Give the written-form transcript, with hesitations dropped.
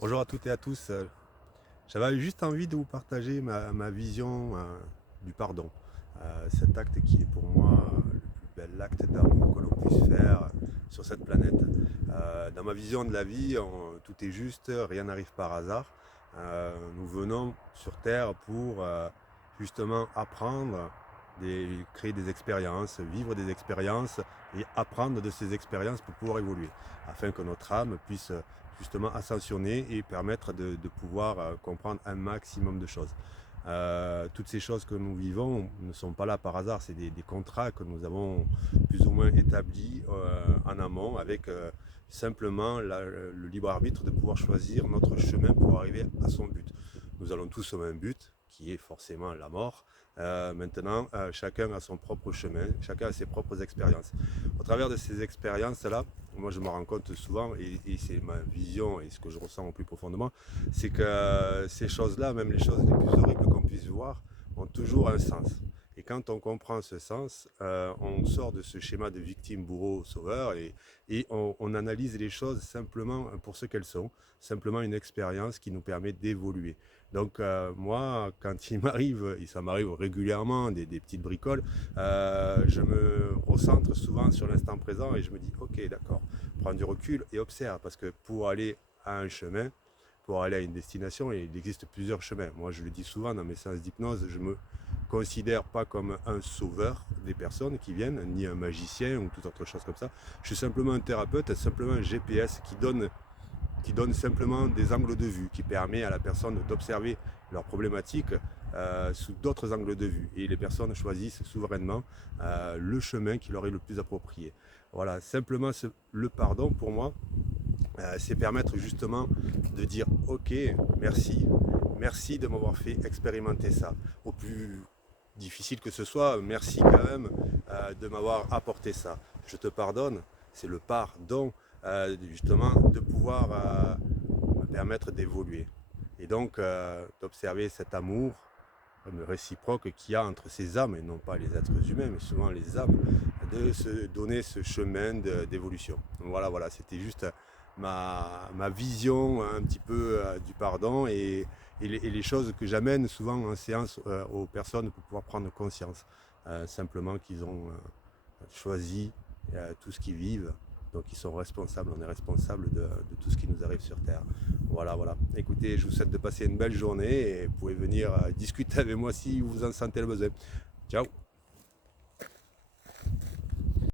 Bonjour à toutes et à tous. J'avais juste envie de vous partager ma vision du pardon. Cet acte qui est pour moi le plus bel acte d'amour que l'on puisse faire sur cette planète. Dans ma vision de la vie, tout est juste, rien n'arrive par hasard. Nous venons sur Terre pour justement apprendre, créer des expériences, vivre des expériences et apprendre de ces expériences pour pouvoir évoluer, afin que notre âme puisse justement ascensionner et permettre de pouvoir comprendre un maximum de choses. Toutes ces choses que nous vivons ne sont pas là par hasard, c'est des contrats que nous avons plus ou moins établis en amont avec simplement le libre arbitre de pouvoir choisir notre chemin pour arriver à son but. Nous allons tous au même but, qui est forcément la mort. Maintenant, chacun a son propre chemin, chacun a ses propres expériences. Au travers de ces expériences-là, moi je me rends compte souvent, et c'est ma vision et ce que je ressens au plus profondément, c'est que ces choses-là, même les choses les plus horribles qu'on puisse voir, ont toujours un sens. Et quand on comprend ce sens, on sort de ce schéma de victime, bourreau, sauveur, et on analyse les choses simplement pour ce qu'elles sont, simplement une expérience qui nous permet d'évoluer. Donc moi, quand il m'arrive, et ça m'arrive régulièrement, des petites bricoles, je me recentre souvent sur l'instant présent et je me dis, ok, d'accord, prends du recul et observe, parce que pour aller à un chemin, pour aller à une destination, il existe plusieurs chemins. Moi, je le dis souvent dans mes séances d'hypnose, je me considère pas comme un sauveur des personnes qui viennent, ni un magicien ou toute autre chose comme ça. Je suis simplement un thérapeute, simplement un GPS qui donne simplement des angles de vue, qui permet à la personne d'observer leurs problématiques sous d'autres angles de vue. Et les personnes choisissent souverainement le chemin qui leur est le plus approprié. Voilà, simplement le pardon pour moi, c'est permettre justement de dire ok, merci, merci de m'avoir fait expérimenter ça. Au plus difficile que ce soit, merci quand même de m'avoir apporté ça. Je te pardonne, c'est le pardon justement de pouvoir me permettre d'évoluer. Et donc d'observer cet amour réciproque qu'il y a entre ces âmes, et non pas les êtres humains, mais souvent les âmes, de se donner ce chemin d'évolution. Voilà, c'était juste ma vision un petit peu du pardon et les choses que j'amène souvent en séance aux personnes pour pouvoir prendre conscience. Simplement qu'ils ont choisi tout ce qu'ils vivent. Donc ils sont responsables, on est responsable de tout ce qui nous arrive sur Terre. Voilà. Écoutez, je vous souhaite de passer une belle journée et vous pouvez venir discuter avec moi si vous en sentez le besoin. Ciao.